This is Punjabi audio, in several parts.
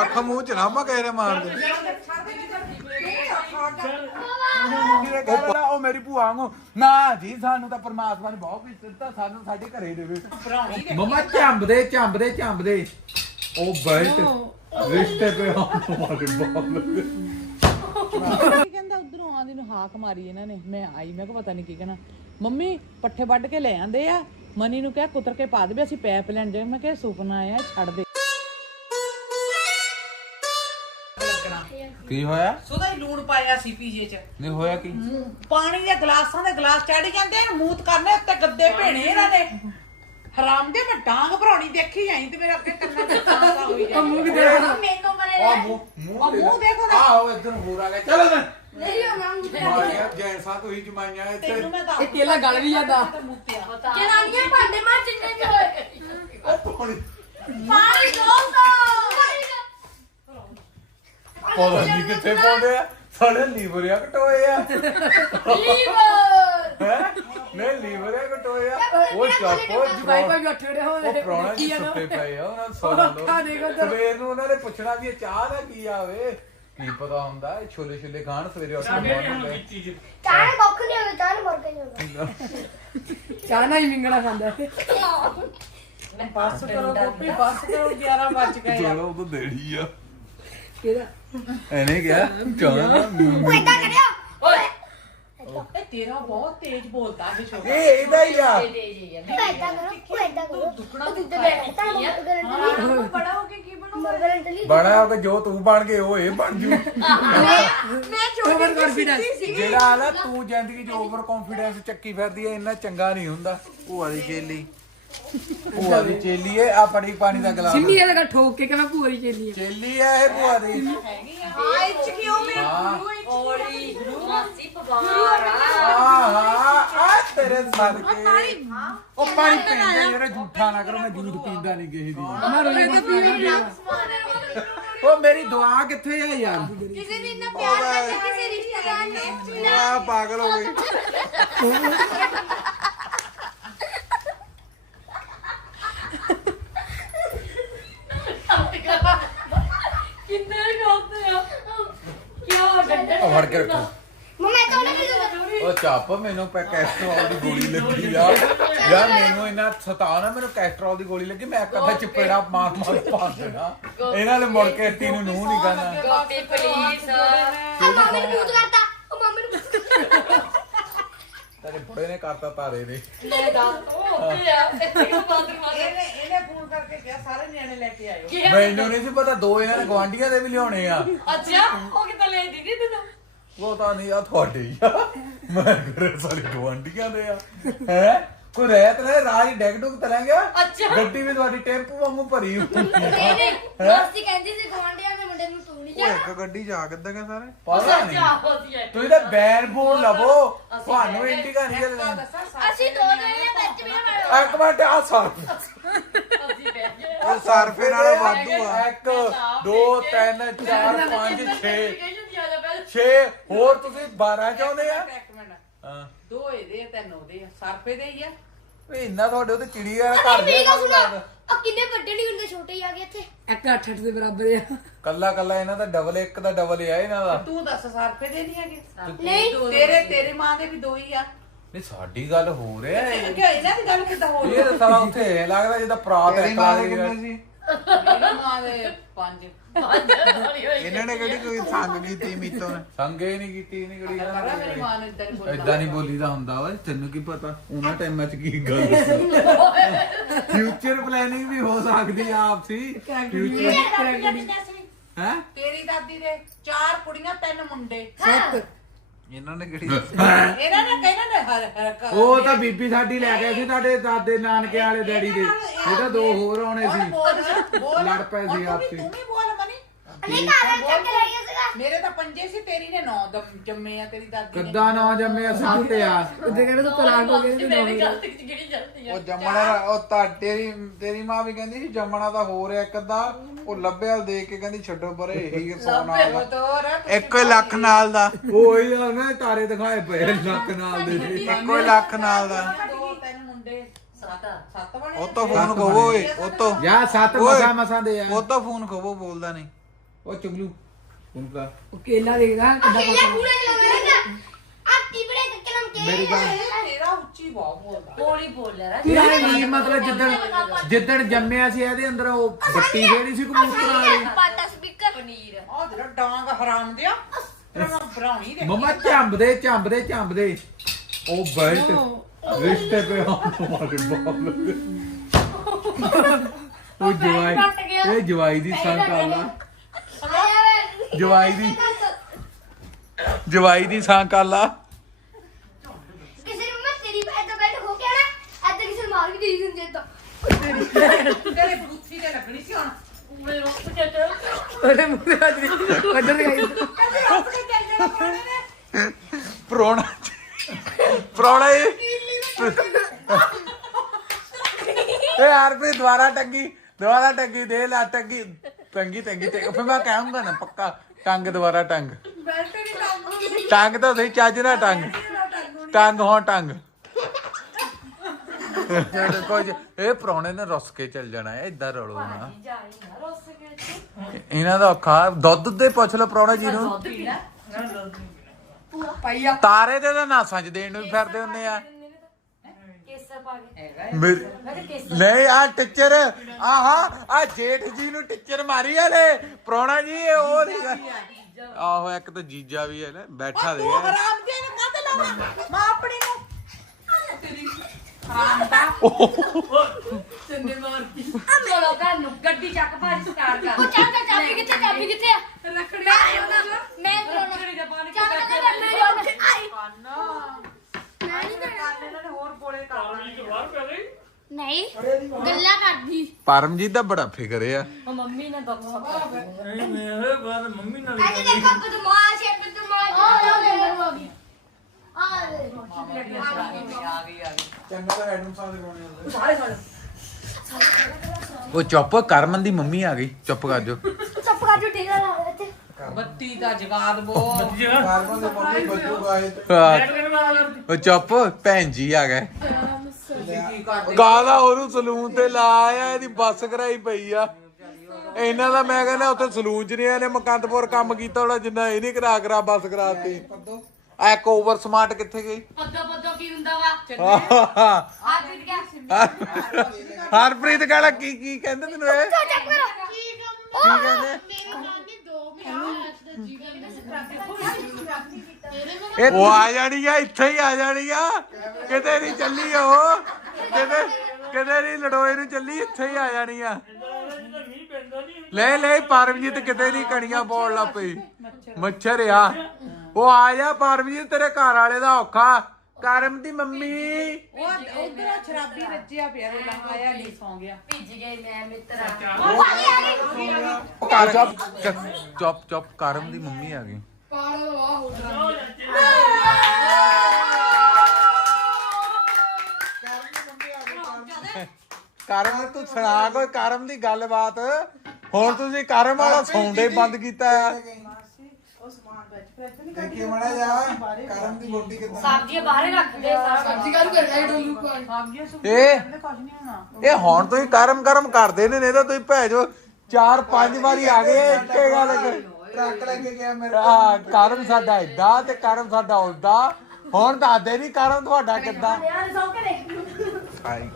ਅੱਖ ਮੂੰਹ ਚ ਨਾ ਮਕੇਰੇ ਮਾਰ ਦੇ। ਉਹ ਮੇਰੀ ਭੂਆ ਵਾਂਗੂ ਨਾ ਜੀ ਸਾਨੂੰ ਤਾਂ ਪਰਮਾਤਮਾ ਨੇ ਬਹੁਤ ਕੁਝ ਦਿੱਤਾ ਸਾਨੂੰ ਸਾਡੇ ਘਰੇ ਦੇਵੇ। ਮਮਾ ਝੰਬਦੇ ਝੰਬਦੇ ਝੰਬਦੇ। ਉਹ ਬੈਠ ਰਿਸ਼ਤੇ ਪੇ ਹਮਾਰੇ ਬਾਲ ਕੀ ਕਹਿੰਦਾ ਉਧਰੋਂ ਆਂਦੀ ਨੂੰ ਹਾਕ ਮਾਰੀ ਇਹਨਾਂ ਨੇ। ਮੈਂ ਆਈ ਮੈਂ ਕਿਹਾ ਪਤਾ ਨਹੀਂ ਕੀ ਕਹਿਣਾ। ਮੰਮੀ ਪੱਠੇ ਵੱਢ ਕੇ ਲੈ ਆਂਦੇ ਆ। ਮਨੀ ਨੂੰ ਕਿਹਾ ਕੁਤਰ ਕੇ ਪਾ ਦੇਵੇ ਅਸੀਂ ਪੈਪ ਲੈਣ ਜਾਏ। ਮੈਂ ਕਿਹਾ ਸੁਪਨਾ ਆਇਆ ਛੱਡ ਦੇ। ਕੀ ਹੋਇਆ? ਸੁਦਾ ਹੀ ਲੂਣ ਪਾਇਆ ਸੀ ਪੀਜੇ ਚ। ਨਹੀਂ ਹੋਇਆ ਕੀ? ਪਾਣੀ ਦੇ ਗਲਾਸਾਂ ਦੇ ਗਲਾਸ ਚੜੀ ਜਾਂਦੇ ਆ ਮੂਤ ਕਰਨੇ ਉੱਤੇ ਗੱਦੇ ਭੇਣੇ ਇਹਨਾਂ ਨੇ ਹਰਾਮ ਦੇ ਮੈਂ ਡਾਂਗ ਭਰਾਉਣੀ ਦੇਖੀ ਜਾਈ ਤੇ ਮੇਰੇ ਅੱਗੇ ਕੰਨਾਂ ਤੇ ਤਾਂਸਾ ਹੋਈ ਜਾਏ ਮੈਨੂੰ ਬਰੇ ਆ ਮੂੰਹ ਆ ਮੂੰਹ ਦੇਖੋ ਨਾ। ਆਓ ਇੱਧਰ ਹੋਰ ਆ ਗਿਆ। ਚਲੋ ਮੈਂ ਨਹੀਂ ਹੋਣਾ ਮਾਰਿਆ ਜੈਸਾ ਤੁਸੀਂ ਜਮਾਈਆਂ ਇੱਥੇ। ਤੈਨੂੰ ਮੈਂ ਦੱਸ ਇਹ ਕੇਲਾ ਗਲ ਵੀ ਜਾਂਦਾ। ਮੁੱਤਿਆ ਜਨਾਨੀਆਂ ਭਾਂਡੇ ਮਾਰ ਜਿੰਨੇ ਵੀ ਹੋਏ। ਉਹ ਪਾਣੀ। ਪਾਣੀ ਡੋਲਦਾ ਪਤਾ ਨਹੀਂ ਕਿੱਥੇ ਪਾਉਂਦੇ ਆ। ਸਾਡੇ ਲੀਵਰ ਆ ਕਟੋਏ ਆ। ਲੀਵਰ! ਹੈ? ਨਹੀਂ ਲੀਵਰ ਆ ਕਟੋਏ ਆ। ਉਹ ਚਾਪੋ ਭਾਈ ਭਾਈ ਉੱਠ ਖੜੇ ਉਹ ਹੋਏ ਪ੍ਰਾਣਾ ਜੀ ਸੁੱਤੇ ਪਏ ਆ ਉਹਨਾਂ ਨੂੰ ਸੌਣਾ ਤਾਂ। ਸਵੇਰ ਨੂੰ ਉਹਨਾਂ ਨੇ ਪੁੱਛਣਾ ਵੀ ਇਹ ਚਾਹ ਦਾ ਕੀ ਆਵੇ ਕੀ ਪਤਾ ਹੁੰਦਾ ਇਹ ਛੋਲੇ ਛੋਲੇ ਖਾਣ ਸਵੇਰੇ ਉੱਠ ਕੇ ਬਣਾਉਂਦੇ ਚਾਹ ਭੁੱਖ ਨਹੀਂ ਹੋਵੇ ਚਾਹ ਮਰ ਕੇ ਨਹੀਂ ਹੁੰਦਾ ਚਾਹ ਨਾਲ ਹੀ ਮਿੰਗਣਾ ਖਾਂਦਾ ਬਸ ਕਰੋ ਗੋਪੀ ਬਸ ਕਰੋ 11 ਵੱਜ ਗਏ ਆ। ਚਲੋ ਉਹ ਤਾਂ ਦੇੜੀ ਆ। ਕਿਹਦਾ? ਐਨੇ ਕਿਹਾ ਚਾਹ ਉਹ ਏਦਾਂ ਕਰਿਆ ਇਹ ਤੇਰਾ ਬਹੁਤ ਤੇਜ਼ ਬੋਲਦਾ ਹੈ ਛੋਟਾ। ਇਹ ਇਹਦਾ ਹੀ ਆ। ਉਹ ਏਦਾਂ ਕਰੋ ਉਹ ਏਦਾਂ ਕਰੋ। ਉਹ ਦੁੱਧ ਦੇ ਤਾਂ ਮਰ ਗਰੰਟੀ ਬੜਾ ਹੋ ਕੇ ਕੀ ਬਣੂ ਮਰ ਗਰੰਟੀ ਬੜਾ ਹੋ ਕੇ ਜੋ ਤੂੰ ਬਣ ਗਏ ਉਹ ਇਹ ਬਣ ਜੂ। ਮੈਂ ਓਵਰ ਕੌਨਫੀਡੈਂਸ ਜਿਹੜਾ ਨਾ ਤੂੰ ਜ਼ਿੰਦਗੀ 'ਚ ਓਵਰ ਕੌਨਫੀਡੈਂਸ ਚੱਕੀ ਫਿਰਦੀ ਐ ਇੰਨਾ ਚੰਗਾ ਨਹੀਂ ਹੁੰਦਾ। ਚੇਲੀ ਭੂਆ ਦੀ ਚੇਲੀ ਐ ਆ ਬੜੀ ਪਾਣੀ ਦਾ ਗਲਾਸ। ਸਿੰਮੀ ਇਹਦਾ ਠੋਕ ਕੇ ਕਿ ਮੈਂ ਭੂਰੀ ਚੇਲੀ ਆ। ਚੇਲੀ ਐ ਇਹ ਭੂਆ ਦੀ। ਹਾਂ ਇੱਚ ਕਿਉਂ ਮੇਰੇ ਹਾਂ। ਓੜੀ ਹਾਂ ਹਾਂ ਆ ਤੇਰੇ ਸਰ ਕੇ। ਉਹ ਪਾਣੀ ਪੀਂਦਾ ਜਿਹੜਾ ਝੂਠਾ ਨਾ ਕਰੋ ਮੈਂ ਜੂਦ ਪੀਂਦਾ ਨਹੀਂ ਕਿਸੇ ਦੀ। ਮੈਂ ਰੋਲੇ ਤੇ ਪੀ ਉਹ ਮੇਰੀ ਦੁਆ ਕਿੱਥੇ ਆ ਯਾਰ? ਕਿਸੇ ਨੇ ਇੰਨਾ ਪਿਆਰ ਕਰਦਾ ਕਿਸੇ ਰਿਸ਼ਤੇਦਾਰ ਨੇ ਆ ਪਾਗਲ ਹੋ ਗਈ। ਕਿੰਨੇ ਖਾਤੇ ਆ। ਕਿਉਂ ਡੰਡੇ ਉਹ ਫੜ ਕੇ ਰੱਖੋ। ਮੰਮਾ ਤਾਂ ਉਹਨੇ ਵੀ ਉਹ ਚੱਪ ਮੈਨੂੰ ਪੈ ਕੈਸਟਰੋਲ ਦੀ ਗੋਲੀ ਲੱਗੀ ਆ। ਯਾਰ ਮੈਨੂੰ ਇਹਨਾਂ ਸਤਾ ਨਾ ਮੈਨੂੰ ਕੈਸਟਰੋਲ ਦੀ ਗੋਲੀ ਲੱਗੀ ਮੈਂ ਕਦਾ ਚਪੇੜਾ ਮਾਰ ਮਾਰ ਪਾ ਦੇਣਾ। ਇਹਨਾਂ ਨੇ ਮੁੜ ਕੇ ਤੀ ਨੂੰ ਨੂੰ ਨਹੀਂ ਕਰਨਾ ਗੋਪੀ ਪਲੀਜ਼ ਆ ਮੰਮੀ ਨੂੰ ਮੂਤ ਕਰਤਾ। ਉਹ ਮੰਮੀ ਨੂੰ ਤੇਰੇ ਬੁੜੇ ਨੇ ਕਰਤਾ ਤਾਰੇ ਨੇ। ਲੈ ਦੱਸ ਉਹ ਕੀ ਆ। ਇਹ ਬਾਦਰ ਮਾਰ। ਇਹਨੇ ਫੋਨ ਕਰਕੇ ਕਿਹਾ ਸਾਰੇ ਨਿਆਣੇ ਲੈ ਕੇ ਆਇਓ। ਮੈਨੂੰ ਨਹੀਂ ਸੀ ਪਤਾ ਦੋ ਇਹਨਾਂ ਨੇ ਗਵਾਂਢੀਆਂ ਦੇ ਵੀ ਲਿਆਉਣੇ ਆ। ਅੱਛਾ ਉਹ ਕਿਤਾ ਲੈ ਦੀਦੀ ਤੈਨੂੰ? ਉਹ ਤਾਂ ਨਹੀਂ ਆ ਤੁਹਾਡੇ ਹੀ ਆ। ਮੈਂ ਕਰੇ ਸਾਰੇ ਗਵਾਂਢੀਆਂ ਦੇ ਆ। ਹੈ? ਕੋਈ ਰਹਿਤ ਨੇ ਰਾਜ ਡੈਗ ਡੁਗ ਤਲਾਂ ਗਿਆ ਅੱਛਾ। ਗੱਡੀ ਵੀ ਤੁਹਾਡੀ ਟੈਂਪੂ ਵਾਂਗੂ ਭਰੀ ਹੋਈ ਨਹੀਂ ਨਹੀਂ ਦੋਸਤੀ ਕਹਿੰਦੀ ਸੀ ਗਵਾਂਢੀਆਂ ਦੇ ਮੁੰਡੇ ਨੂੰ ਤੂੰ ਨਹੀਂ ਉਹ ਜਾ ਇੱਕ ਗੱਡੀ ਜਾ ਕਿੱਦਾਂ ਗਏ ਸਾਰੇ? ਪਤਾ ਨਹੀਂ। ਅੱਛਾ ਹੋਦੀ ਹੈ ਤੁਸੀਂ ਤਾਂ ਬੈਨ ਬੂਨ ਲਵੋ। ਤੁਹਾਨੂੰ ਇੰਡੀਕਾ ਨਹੀਂ ਚੱਲਣਾ। ਅਸੀਂ ਦੋ ਜਣੇ ਵਿੱਚ ਵੀ ਨਾ ਮਾਰੋ ਇੱਕ ਮਿੰਟ ਆ ਸਰ। ਅਸੀਂ ਬੈਠ ਗਏ ਉਹ ਸਰਫੇ ਨਾਲ ਵਾਧੂ ਆ। 1 2 3 4 5 6 6 ਹੋਰ ਤੁਸੀਂ 12 ਚਾਹੁੰਦੇ ਆ? ਇੱਕ ਮਿੰਟ। ਹਾਂ। ਦੋ ਇਹਦੇ ਆ ਤਿੰਨ ਉਹਦੇ ਆ। ਸਰਪੇ ਦੇ ਹੀ ਆ। ਵੇ ਇੰਨਾ ਤੁਹਾਡੇ ਉਹਦੇ ਚਿੜੀ ਆ ਘਰ ਦੇ ਗੱਲ ਸੁਣੋ। ਆ ਕਿੰਨੇ ਵੱਡੇ ਨਹੀਂ ਹੁੰਦੇ ਛੋਟੇ ਹੀ ਆ ਗਏ ਇੱਥੇ। ਇੱਕ 8 8 ਦੇ ਬਰਾਬਰ ਆ। ਕੱਲਾ ਕੱਲਾ ਇਹਨਾਂ ਦਾ ਡਬਲ ਇੱਕ ਦਾ ਡਬਲ ਆ ਇਹਨਾਂ ਦਾ। ਤੂੰ ਦੱਸ ਸਰਪੇ ਦੇ ਨਹੀਂ ਹੈਗੇ? ਨਹੀਂ। ਤੇਰੇ ਤੇਰੇ ਮਾਂ ਦੇ ਵੀ ਦੋ ਹੀ ਆ। ਨਹੀਂ ਸਾਡੀ ਗੱਲ ਹੋ ਰਿਹਾ ਹੈ। ਕਿ ਇਹਨਾਂ ਦੀ ਗੱਲ ਕਿੱਦਾਂ ਹੋ ਰਹੀ ਇਹ ਤਾਂ ਸਾਲਾ ਉੱਥੇ ਲੱਗਦਾ ਜਿੱਦਾਂ ਪ੍ਰਾਤ ਹੈ ਮੇਰੀ ਮਾਂ ਦੇ ਪੰਜ ਇਹਨਾਂ ਨੇ ਕਿਹੜੀ ਕੋਈ ਸੰਗ ਕੀਤੀ ਮੀਤੋਂ ਨੇ? ਸੰਗੇ ਨਹੀਂ ਕੀਤੀ ਨਹੀਂ ਕਿਹੜੀ ਪਤਾ ਮੇਰੀ ਮਾਂ ਨੂੰ ਇਦਾਂ ਨਹੀਂ ਬੋਲਦਾ। ਇਦਾਂ ਨਹੀਂ ਬੋਲੀਦਾ ਹੁੰਦਾ ਓਏ ਤੈਨੂੰ ਕੀ ਪਤਾ? ਉਹਨਾਂ ਟਾਈਮਾਂ 'ਚ ਕੀ ਗੱਲ ਸੀ? ਫਿਊਚਰ ਪਲੈਨਿੰਗ ਵੀ ਹੋ ਸਕਦੀ ਆ ਆਪਸੀ। ਫਿਊਚਰ ਹੈ ਤੇਰੀ ਦਾਦੀ ਦੇ ਚਾਰ ਕੁੜੀਆਂ ਤਿੰਨ ਮੁੰਡੇ। ਇਹਨਾਂ ਨੇ ਕਿਹੜੀ ਇਹਨਾਂ ਨੇ ਕਹਿੰਦਾ ਨੇ ਹਰ ਹਰ ਘਰ ਉਹ ਤਾਂ ਬੀਬੀ ਸਾਡੀ ਲੈ ਗਏ ਸੀ ਤੁਹਾਡੇ ਦਾਦੇ ਨਾਨਕੇ ਵਾਲੇ ਡੈਡੀ ਦੇ। ਇਹ ਤਾਂ ਦੋ ਹੋਰ ਆਉਣੇ ਸੀ। ਬੋਲ ਨਾ, ਬੋਲ ਲੜ ਪਏ ਸੀ ਆਪਸੀ। ਤੂੰ ਵੀ ਬੋਲ ਮਨੀ। ਨਹੀਂ ਚੱਕ ਸੀਗਾ। ਮੇਰੇ ਤਾਂ ਪੰਜੇ ਸੀ ਤੇਰੀ ਨੇ ਨੌ ਦਮ- ਜੰਮੇ ਆ ਤੇਰੀ ਦਾਦੀ ਨੇ। ਕਿੱਦਾਂ ਨਾ ਜੰਮੇ ਸੱਤ ਆ? ਉਹਦੇ ਕਹਿੰਦੇ ਤਾਂ ਤਲਾਕ ਹੋ ਗਏ ਤੇ ਮੇਰੀ ਗੱਲ ਤੇ ਜਿਹੜੀ ਜਲਦੀ ਉਹ ਜੰਮਣਾ ਦਾ- ਉਹ ਤਾਂ ਤੇਰੀ ਤੇਰੀ ਮਾਂ ਵੀ ਕਹਿੰਦੀ ਸੀ ਜੰਮਣਾ ਤਾਂ ਹੋ ਰਿਹਾ ਇੱਕ ਅੱਧਾ। ਉਹ ਲੱਭਿਆ ਦੇਖ ਕੇ ਕਹਿੰਦੀ ਛੱਡੋ ਪਰੇ ਇਹੀ ਸੌ ਨਾਲ ਉਹ ਦਾ। ਤੋਰ ਇੱਕੋ ਹੀ ਲੱਖ ਨਾਲ ਦਾ। ਉਹਨੇ ਤਾਰੇ ਦਿਖਾਏ ਪਏ ਲੱਕ ਨਾਲ ਦੇ। ਇੱਕੋ ਹੀ ਲੱਖ ਨਾਲ ਦਾ। ਦੋ ਤਿੰਨ ਮੁੰਡੇ। ਸੱਤ ਸੱਤ ਬਣੇ ਉਹ ਤੋਂ ਫੋਨ ਖੋਵੋ ਓਏ ਉਹ ਤੋਂ ਯਾ ਸੱਤ ਓਏ। ਮਸਾ ਮਸਾ ਦੇ ਆ। ਉਹ ਤੋਂ ਫੋਨ ਖੋਵੋ ਬੋਲਦਾ ਨਹੀਂ। ਉਹ ਚੁਗਲੂ ਹੁਣ ਕਾ ਉਹ ਕੇਲਾ ਦੇਖਦਾ ਕਿੱਦਾਂ ਕੇ ਮੇਰੀ ਗੱਲ ਤੇਰਾ ਉੱਚੀ ਬਹੁਤ ਬੋਲਦਾ। ਹੌਲੀ ਬੋਲ ਲੈ ਕੀ ਕੀ ਮਤਲਬ ਜਿੱਦਣ ਜਿੱਦਣ ਜੰਮਿਆ ਸੀ ਇਹਦੇ ਅੰਦਰ ਉਹ ਬੱਤੀ ਜਿਹੜੀ ਸੀ ਕਬੂਤਰਾਂ ਵਾਲੀ। ਪਾਟਾ ਸਪੀਕਰ। ਪਨੀਰ। ਆ ਤੇਰਾ ਡਾਂਗ ਹਰਾਮ ਦਿਆ ਤੇਰਾ ਬਰਾਉਣੀ ਦੇ ਮਮਾ ਝੰਬਦੇ ਝੰਬਦੇ ਝੰਬਦੇ। ਉਹ ਬੈਲਟ ਰਿਸ਼ਤੇ ਪੇ ਹਮਾਰੇ ਬਾਲ ਉਹ ਜਵਾਈ ਇਹ ਜਵਾਈ ਦੀ ਸੰਕਾਲਾ ਜਵਾਈ ਦੀ ਜਵਾਈ ਦੀ ਸੰਕਾਲਾ ਕਿਸੇ ਨੂੰ ਮੈਂ ਤੇਰੀ ਬੈਠ ਬੈਠ ਹੋ ਕੇ ਨਾ ਅੱਜ ਕਿਸੇ ਨੂੰ ਮਾਰ ਵੀ ਦੇ ਦਿੰਦੇ ਤਾਂ। ਤੇਰੇ ਬੁੱਥੀ ਤੇ ਲੱਗਣੀ ਸੀ ਹੁਣ। ਮੇਰੇ ਰੁੱਖ ਤੇ ਚੱਲ ਉਹਦੇ ਮੂੰਹ ਦੇ ਹੱਥ ਕੱਢ ਦੇ ਗਈ ਕਹਿੰਦੇ ਆਪਣੇ ਚੱਲ ਜਾਣਾ ਪਾਣੇ ਨੇ ਪ੍ਰੋਣਾ ਪ੍ਰੋਣਾ। ਇਹ ਇਹ ਆਰਪੀ ਦੁਆਰਾ ਟੰਗੀ ਦੁਆਰਾ ਟੰਗੀ ਦੇ ਲਾ ਟੰਗੀ। ਟੰਗੀ ਟੰਗੀ ਤੇ ਫਿਰ ਮੈਂ ਕਹਾਂਗਾ ਨਾ ਪੱਕਾ ਟੰਗ ਦੁਆਰਾ ਟੰਗ। ਬੈਲਟ ਨਹੀਂ ਲਾਉਂਦੀ ਟੰਗ ਤਾਂ ਸਹੀ ਚੱਜ ਨਾ ਟੰਗ। ਟੰਗ ਹੋ ਟੰਗ ਜਿਹੜੇ ਕੁਝ ਇਹ ਪ੍ਰਾਹੁਣੇ ਨੇ ਰੁੱਸ ਕੇ ਚੱਲ ਜਾਣਾ ਹੈ ਇਦਾਂ ਰੋਲੋ ਨਾ। ਇਹਨਾਂ ਦਾ ਔਖਾ ਦੁੱਧ ਦੇ ਪੁੱਛ ਲਓ ਪ੍ਰਾਹੁਣਾ ਜੀ ਨੂੰ। ਤਾਰੇ ਦੇ ਤਾਂ ਨਾਸਾਂ ਚ ਦੇਣ ਨੂੰ ਵੀ ਫਿਰਦੇ ਹੁੰਦੇ ਆ। ਕੇਸਰ ਪਾ ਕੇ। ਮੇਰੀ ਮੈਂ ਕਿਹਾ ਕੇਸਰ ਨਹੀਂ ਆ ਟੀਚਰ ਆਹਾ ਆ ਜੇਠ ਜੀ ਨੂੰ ਟੀਚਰ ਮਾਰੀ ਵਾਲੇ ਪ੍ਰਾਹੁਣਾ ਜੀ ਇਹ ਉਹ ਨਹੀਂ। ਆਹੋ ਇੱਕ ਤਾਂ ਜੀਜਾ ਵੀ ਹੈ ਨਾ ਬੈਠਾ ਦੇ ਤੂੰ ਹਰਾਮ ਦੇ ਨੇ ਕਾਹਤੇ ਲਾਉਣਾ? ਮਾਂ ਆਪਣੀ ਨੂੰ। ਤੇਰੀ ਹਰਾਮ ਦਾ ਚੰਦੇ ਮਾਰਤੀ ਚਲੋ ਘਰ ਨੂੰ ਗੱਡੀ ਚੱਕ ਭਾਜੀ ਸਟਾਰਟ ਕਰ। ਚਾਚਾ ਚਾਬੀ ਕਿੱਥੇ ਚਾਬੀ ਕਿੱਥੇ ਆ? ਰੱਖੜੀ ਮੈਂ ਕਰਾਉਣਾ ਰੱਖੜੀ ਦਾ ਪਾਣੀ ਚਾਚਾ ਜਾਉਂਦੇ ਆਈ ਮੈਂ ਨਹੀਂ ਕਰਨਾ ਇਹਨਾਂ ਨੇ ਹੋਰ ਬੋਲੇ ਕਰ ਨਹੀਂ ਗੱਲਾਂ ਕਰਦੀ। ਪਰਮਜੀਤ ਦਾ ਬੜਾ ਫਿਕਰ ਆ। ਉਹ ਮੰਮੀ ਨੇ ਦੁੱਖ ਸੁੱਖ ਅੱਜ ਦੇਖੋ ਬਦਮਾਸ਼ ਹੈ ਬਦਮਾਸ਼। ਆ ਆ ਨੰਬਰ ਆ ਗਈ। ਆ ਲੈ ਆ ਗਈ ਆ ਗਈ। ਚੰਗਾ ਤਾਂ ਐਡਮ ਸਾਹਿਬ ਦੇ ਕੋਣੇ ਹੁੰਦੇ ਸਾਰੇ ਸਾਰੇ। ਉਹ ਚੁੱਪ ਕਰਮਨ ਦੀ ਮੰਮੀ ਆ ਗਈ। ਚੁੱਪ ਕਰ ਜੋ ਚੁੱਪ ਕਰ ਜੋ ਟੇਰਾ ਲਾ ਤੇ ਬੱਤੀ ਦਾ ਜਗਾਦ ਬੋ ਕਾਰਬਨ ਦੇ ਮੰਮੀ ਬੱਜੂਗਾ ਇਹ ਉਹ ਚੁੱਪ ਭੈਣ ਜੀ ਆ ਗਏ। ਕੀ ਕਰਦੇ? ਗਾਲਾ ਉਹਨੂੰ ਸਲੂਨ ਤੇ ਲਾ ਆਇਆ ਇਹਦੀ ਬੱਸ ਕਰਾਈ ਪਈ ਆ। ਇਹਨਾਂ ਦਾ ਮੈਂ ਕਹਿੰਦਾ ਉੱਥੇ ਸਲੂਨ ਚ ਨਹੀਂ ਇਹਨੇ ਮਕੰਦਪੁਰ ਕੰਮ ਕੀਤਾ ਹੋਣਾ ਜਿੰਨਾ ਇਹ ਨਹੀਂ ਕਰਾ ਕਰਾ ਬੱਸ ਕਰਾਤੀ। ਆ ਇੱਕ ਓਵਰ ਸਮਾਰਟ ਕਿੱਥੇ ਗਈ? ਪੱਦੋ ਪੱਦੋ ਕੀ ਹੁੰਦਾ ਵਾ? ਆ ਗਿਰ ਗਿਆ। ਹਰਪ੍ਰੀਤ ਕਹਲਾ ਕੀ ਕੀ ਕਹਿੰਦੇ ਤੈਨੂੰ ਇਹ? ਚੁੱਪ ਕਰੋ ਕੀ ਕਹਿੰਦੇ? ਇਹ ਉਹ ਆ ਜਾਣੀ ਆ ਇੱਥੇ ਹੀ ਆ ਜਾਣੀ ਆ ਕਿਤੇ ਨਹੀਂ ਚੱਲੀ ਉਹ। ਕਿਤੇ ਕਿਤੇ ਨਹੀਂ ਲੜੋਏ ਨੂੰ ਚੱਲੀ, ਇੱਥੇ ਹੀ ਆ ਜਾਣੀ ਆ ਲੈ ਲੈ, ਪਰਮਜੀਤ ਕਿਤੇ ਨਹੀਂ ਕਣੀਆਂ ਪਾਉਣ ਲੱਗ ਪਈ। ਮੱਛਰ ਆ। ਉਹ ਆ ਜਾ, ਪਰਮਜੀਤ, ਤੇਰੇ ਘਰ ਵਾਲੇ ਦਾ ਔਖਾ। ਕਰਮ ਦੀ ਮੰਮੀ। ਉਹ ਉਧਰ ਸ਼ਰਾਬੀ ਰੱਜਿਆ ਪਿਆ ਉਹ ਲੰਘ ਆਇਆ ਨਹੀਂ ਸੌਂ ਗਿਆ। ਭਿੱਜ ਗਏ ਮੈਂ ਮਿੱਤਰਾ। ਚੁੱਪ ਚੁੱਪ ਚੁੱਪ ਕਰਮ ਦੀ ਮੰਮੀ ਆ ਗਈ। ਕਰਮ ਤੂੰ ਸੁਣਾ ਕੋਈ ਕਰਮ ਦੀ ਗੱਲਬਾਤ। ਹੁਣ ਤੁਸੀਂ ਕਰਮ ਵਾਲਾ ਸੌਂਡੇ ਬੰਦ ਕੀਤਾ ਆ। ਦੇਖੀ ਮੜਾ ਜਾ ਕਰਮ ਦੀ ਬੋਡੀ ਕਿੱਦਾਂ? ਸਬਜ਼ੀਆਂ ਬਾਹਰੇ ਰੱਖ ਦੇ ਸਬਜ਼ੀ ਕਰ ਸਾਂਝੇ ਸੁ ਇਹ ਕੁਝ ਨਹੀਂ ਹੋਣਾ। ਇਹ ਹੁਣ ਤੁਸੀਂ ਕਰਮ ਕਰਮ ਕਰਦੇ ਨੇ ਨਹੀਂ ਤਾਂ ਤੁਸੀਂ ਭੈਜੋ ਚਾਰ ਪੰਜ ਵਾਰੀ ਆ ਗਏ ਇੱਕੇ ਗੱਲ ਕਰ ਟਰੱਕ ਲੈ ਕੇ ਗਿਆ ਮੇਰੇ ਆ ਕਰਮ ਸਾਡਾ ਏਦਾਂ ਤੇ ਕਰਮ ਸਾਡਾ ਉਲਟਾ। ਹੁਣ ਦੱਸਦੇ ਨਹੀਂ ਕਰਮ ਤੁਹਾਡਾ ਕਿੱਦਾਂ? ਯਾਰ ਸੌ ਕੇ ਦੇਖ ਆਈ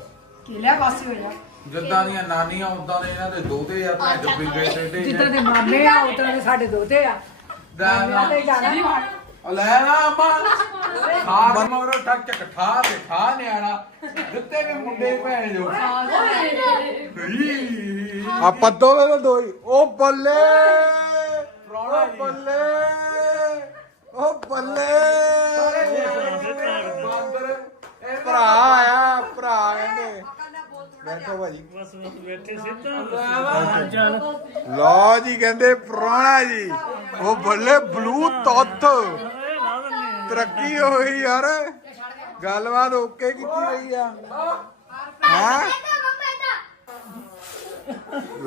ਕਿਲਿਆ ਪਾਸੇ ਹੋ ਜਾ ਜਿੱਦਾਂ ਦੀਆਂ ਨਾਨੀਆਂ ਉਦਾਂ ਦੇ ਇਹਨਾਂ ਦੇ ਦੋਤੇ ਆ ਭੈਣ ਚੋ ਬਿੰਗੇ ਟੇਡੇ ਜਿੱਦਾਂ ਦੇ ਮਾਮੇ ਆ ਉਤਰਾਂ ਦੇ ਸਾਡੇ ਦੋਤੇ ਆ। ਜਾਣਾ। ਨਹੀਂ ਮਾਰ ਲੈ ਨਾ ਅੰਮਾ। ਖਾ ਮਗਰੋਂ ਟੱਕ ਚੱਕ ਠਾ ਤੇ ਠਾ ਨਿਆਣਾ। ਦਿੱਤੇ ਵੀ ਮੁੰਡੇ ਭੈਣ ਜੋ। ਆ ਪੱਦੋ ਵੇ ਦੋਈ ਉਹ ਬੱਲੇ। ਉਹ ਬੱਲੇ। ਉਹ ਬੱਲੇ। ਬਾਂਦਰ ਇਹ ਭਰਾ ਆਇਆ ਭਰਾ ਕਹਿੰਦੇ। ਬੈਠੋ ਭਾਜੀ। ਲਓ ਜੀ ਕਹਿੰਦੇ ਪ੍ਰਾਣਾ ਜੀ। ਉਹ ਬੱਲੇ ਬਲੂ ਤੱਤ ਤਰੱਕੀ ਹੋਈ ਯਾਰ। ਗੱਲਬਾਤ ਓਕੇ ਕੀਤੀ ਰਹੀ ਆ। ਹਾਂ?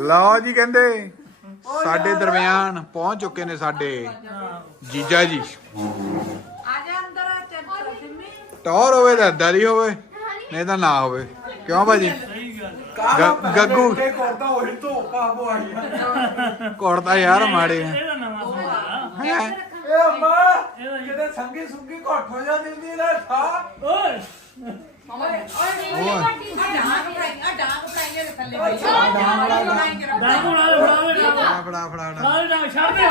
ਲਓ ਜੀ ਕਹਿੰਦੇ ਸਾਡੇ ਦਰਮਿਆਨ ਪਹੁੰਚ ਚੁੱਕੇ ਨੇ ਸਾਡੇ ਜੀਜਾ ਜੀ। ਟੌਰ ਹੋਵੇ ਤਾਂ ਏਦਾਂ ਦੀ ਹੋਵੇ ਨਹੀਂ ਤਾਂ ਨਾ ਹੋਵੇ। ਕਿਉਂ ਭਾਜੀ? ਗੱਗੂ। ਤੇ ਕੋਟਾ ਉਹੀ ਧੋਪਾ ਬੁਆਈਆਂ ਕੁੜਦਾ ਯਾਰ ਮਾੜੇ ਆ ਇਹਦਾ ਨਵਾਂ ਸੂਟ ਆ ਹੈਂ? ਇਹ ਅੰਮਾ ਕਿਤੇ ਸੰਗੀ ਸੁੰਗੀ ਘੱਟ ਹੋ ਜਾਂਦੀ ਦੀ ਨਾ ਖਾ ਓਏ ਡਾਂਗ ਡਾਂਗ ਦਾਗੂ ਨਾਲ ਫੜਾ ਦੇ ਫੜਾ ਫੜਾ ਫੜਾ ਫੜਾ। ਨਾਲ ਦਾ ਛੱਡ ਦੇ